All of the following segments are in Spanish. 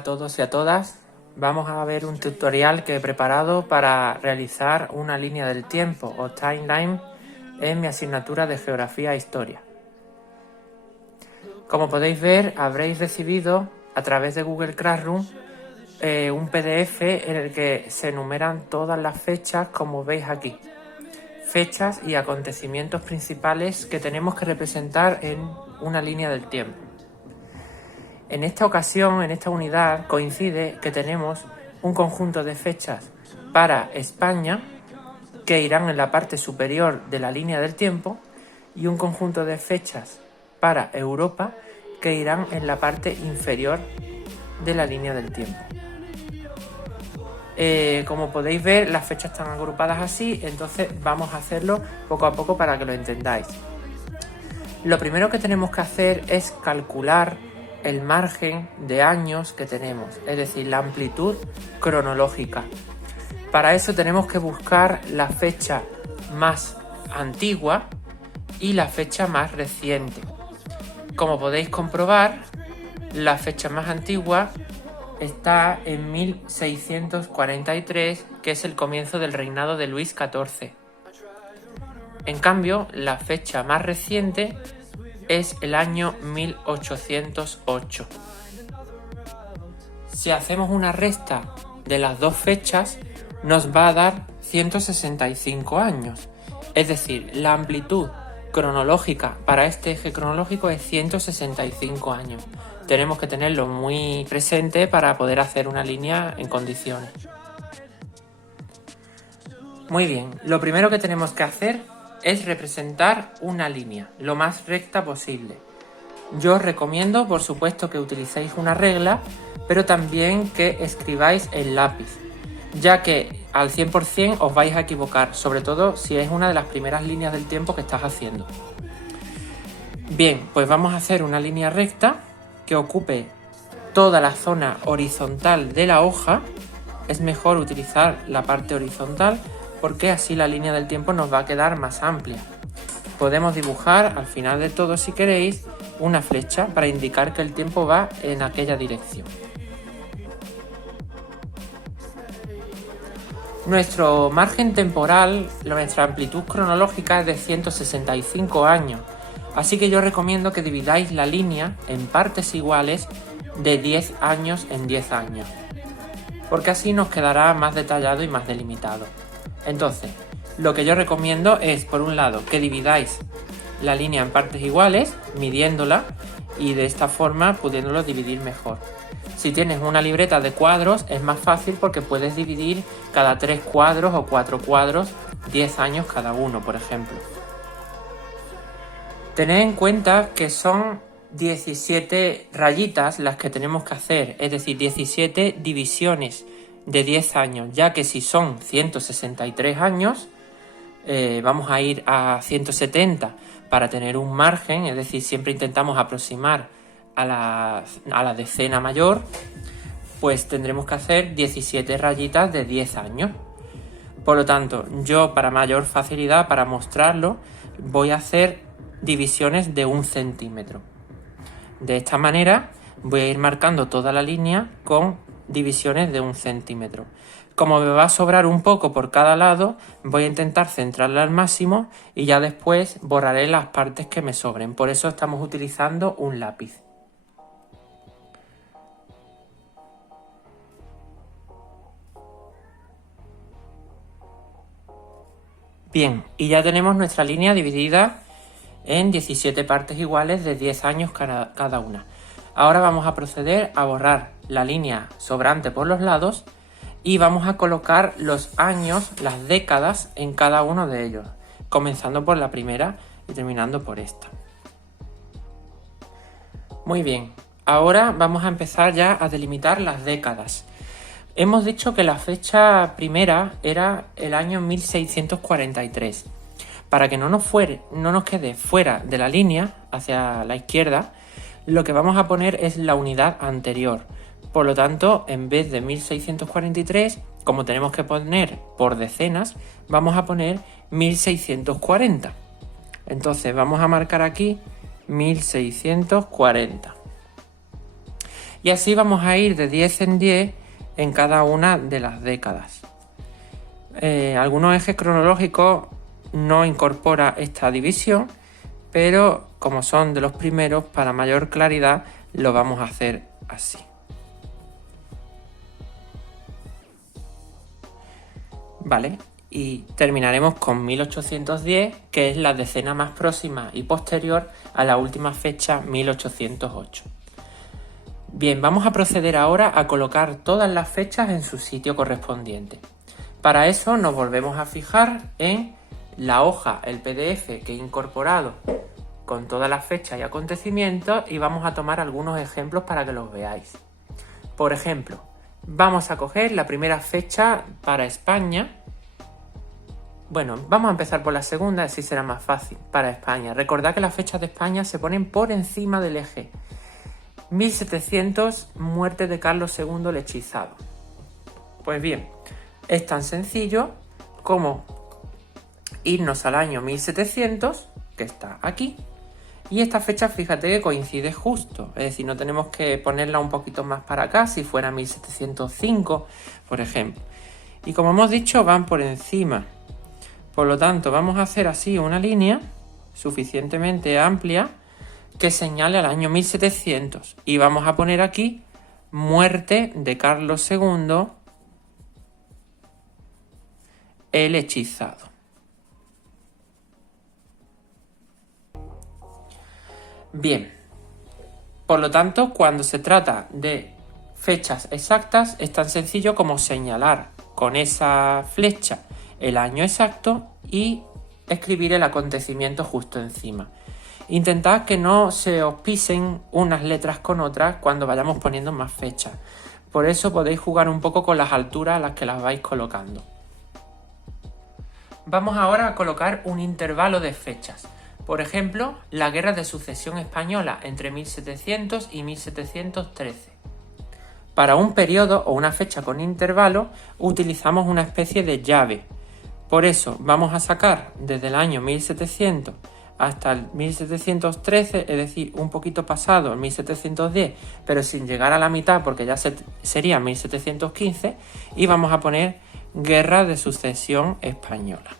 a todos y a todas. Vamos a ver un tutorial que he preparado para realizar una línea del tiempo o timeline en mi asignatura de Geografía e Historia. Como podéis ver, habréis recibido a través de Google Classroom un PDF en el que se enumeran todas las fechas, como veis aquí. Fechas y acontecimientos principales que tenemos que representar en una línea del tiempo. En esta ocasión, en esta unidad, coincide que tenemos un conjunto de fechas para España que irán en la parte superior de la línea del tiempo y un conjunto de fechas para Europa que irán en la parte inferior de la línea del tiempo. Como podéis ver, las fechas están agrupadas así, entonces vamos a hacerlo poco a poco para que lo entendáis. Lo primero que tenemos que hacer es calcular el margen de años que tenemos, es decir, la amplitud cronológica. Para eso tenemos que buscar la fecha más antigua y la fecha más reciente. Como podéis comprobar, la fecha más antigua está en 1643, que es el comienzo del reinado de Luis XIV. En cambio, la fecha más reciente es el año 1808. Si hacemos una resta de las dos fechas, nos va a dar 165 años. Es decir, la amplitud cronológica para este eje cronológico es 165 años. Tenemos que tenerlo muy presente para poder hacer una línea en condiciones. Muy bien, lo primero que tenemos que hacer es representar una línea lo más recta posible. Yo os recomiendo, por supuesto, que utilicéis una regla, pero también que escribáis en lápiz, ya que al 100% os vais a equivocar, sobre todo si es una de las primeras líneas del tiempo que estás haciendo. Bien, pues vamos a hacer una línea recta que ocupe toda la zona horizontal de la hoja. Es mejor utilizar la parte horizontal porque así la línea del tiempo nos va a quedar más amplia. Podemos dibujar al final de todo, si queréis, una flecha para indicar que el tiempo va en aquella dirección. Nuestro margen temporal, nuestra amplitud cronológica es de 165 años, así que yo recomiendo que dividáis la línea en partes iguales de 10 años en 10 años, porque así nos quedará más detallado y más delimitado. Entonces, lo que yo recomiendo es, por un lado, que dividáis la línea en partes iguales, midiéndola, y de esta forma pudiéndolo dividir mejor. Si tienes una libreta de cuadros es más fácil porque puedes dividir cada 3 cuadros o 4 cuadros 10 años cada uno, por ejemplo. Tened en cuenta que son 17 rayitas las que tenemos que hacer, es decir, 17 divisiones de 10 años, ya que si son 163 años, vamos a ir a 170 para tener un margen, es decir, siempre intentamos aproximar a la decena mayor, pues tendremos que hacer 17 rayitas de 10 años. Por lo tanto, yo para mayor facilidad, para mostrarlo, voy a hacer divisiones de 1 centímetro. De esta manera voy a ir marcando toda la línea con divisiones de 1 centímetro. Como me va a sobrar un poco por cada lado, voy a intentar centrarla al máximo y ya después borraré las partes que me sobren. Por eso estamos utilizando un lápiz. Bien, y ya tenemos nuestra línea dividida en 17 partes iguales de 10 años cada una. Ahora vamos a proceder a borrar la línea sobrante por los lados y vamos a colocar los años, las décadas en cada uno de ellos, comenzando por la primera y terminando por esta. Muy bien, ahora vamos a empezar ya a delimitar las décadas. Hemos dicho que la fecha primera era el año 1643. Para que no nos quede fuera de la línea, hacia la izquierda, lo que vamos a poner es la unidad anterior. Por lo tanto, en vez de 1643, como tenemos que poner por decenas, vamos a poner 1640. Entonces vamos a marcar aquí 1640. Y así vamos a ir de 10 en 10 en cada una de las décadas. Algunos ejes cronológicos no incorpora esta división, pero como son de los primeros, para mayor claridad lo vamos a hacer así. Vale, y terminaremos con 1810, que es la decena más próxima y posterior a la última fecha, 1808. Bien, vamos a proceder ahora a colocar todas las fechas en su sitio correspondiente. Para eso nos volvemos a fijar en la hoja, el PDF que he incorporado con todas las fechas y acontecimientos, y vamos a tomar algunos ejemplos para que los veáis. Por ejemplo, vamos a coger la primera fecha para España. Bueno, vamos a empezar por la segunda, así será más fácil. Para España, recordad que las fechas de España se ponen por encima del eje. 1700, muerte de Carlos II el Hechizado. Pues bien, es tan sencillo como irnos al año 1700, que está aquí, y esta fecha fíjate que coincide justo, es decir, no tenemos que ponerla un poquito más para acá si fuera 1705, por ejemplo. Y como hemos dicho, van por encima. Por lo tanto, vamos a hacer así una línea suficientemente amplia que señale al año 1700. Y vamos a poner aquí muerte de Carlos II el Hechizado. Bien, por lo tanto, cuando se trata de fechas exactas, es tan sencillo como señalar con esa flecha el año exacto y escribir el acontecimiento justo encima. Intentad que no se os pisen unas letras con otras cuando vayamos poniendo más fechas. Por eso podéis jugar un poco con las alturas a las que las vais colocando. Vamos ahora a colocar un intervalo de fechas. Por ejemplo, la Guerra de Sucesión Española entre 1700 y 1713. Para un periodo o una fecha con intervalo utilizamos una especie de llave. Por eso vamos a sacar desde el año 1700 hasta el 1713, es decir, un poquito pasado el 1710, pero sin llegar a la mitad porque ya sería 1715, y vamos a poner Guerra de Sucesión Española.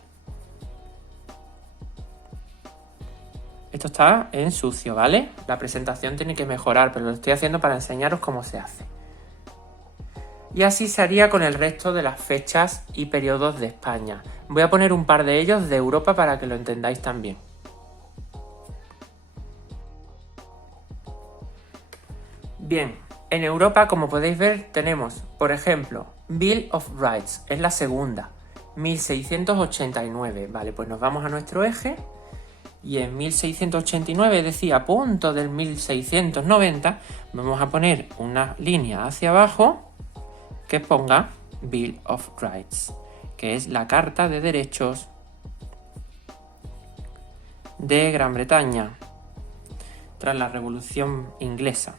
Esto está en sucio, ¿vale? La presentación tiene que mejorar, pero lo estoy haciendo para enseñaros cómo se hace. Y así se haría con el resto de las fechas y periodos de España. Voy a poner un par de ellos de Europa para que lo entendáis también. Bien, en Europa, como podéis ver, tenemos, por ejemplo, Bill of Rights, es la segunda, 1689. Vale, pues nos vamos a nuestro eje. Y en 1689, es decir, a punto del 1690, vamos a poner una línea hacia abajo que ponga Bill of Rights, que es la Carta de Derechos de Gran Bretaña tras la Revolución Inglesa.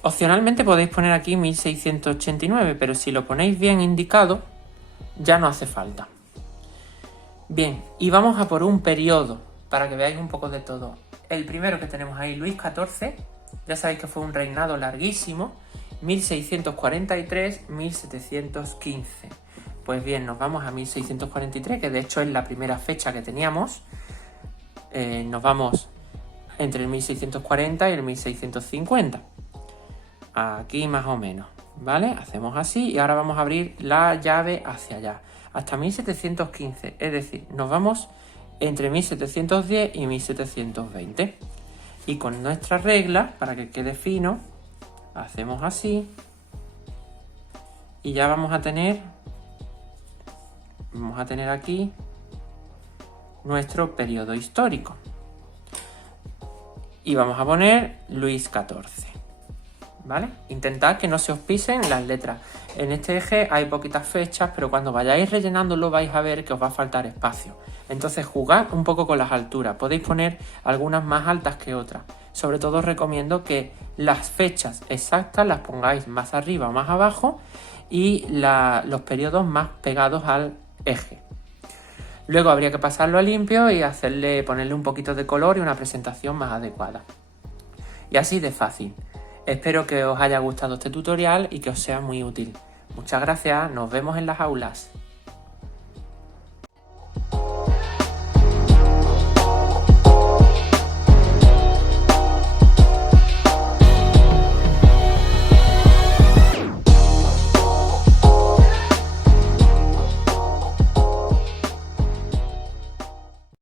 Opcionalmente podéis poner aquí 1689, pero si lo ponéis bien indicado, ya no hace falta. Bien, y vamos a por un periodo, para que veáis un poco de todo. El primero que tenemos ahí, Luis XIV, ya sabéis que fue un reinado larguísimo, 1643-1715. Pues bien, nos vamos a 1643, que de hecho es la primera fecha que teníamos. Nos vamos entre el 1640 y el 1650. Aquí más o menos, ¿vale? Hacemos así y ahora vamos a abrir la llave hacia allá. Hasta 1715, es decir, nos vamos entre 1710 y 1720. Y con nuestra regla, para que quede fino, hacemos así. Y ya vamos a tener aquí nuestro periodo histórico. Y vamos a poner Luis XIV. ¿Vale? Intentad que no se os pisen las letras. En este eje hay poquitas fechas, pero cuando vayáis rellenándolo vais a ver que os va a faltar espacio. Entonces jugad un poco con las alturas. Podéis poner algunas más altas que otras. Sobre todo os recomiendo que las fechas exactas las pongáis más arriba o más abajo y los periodos más pegados al eje. Luego habría que pasarlo a limpio y ponerle un poquito de color y una presentación más adecuada. Y así de fácil. Espero que os haya gustado este tutorial y que os sea muy útil. Muchas gracias, nos vemos en las aulas.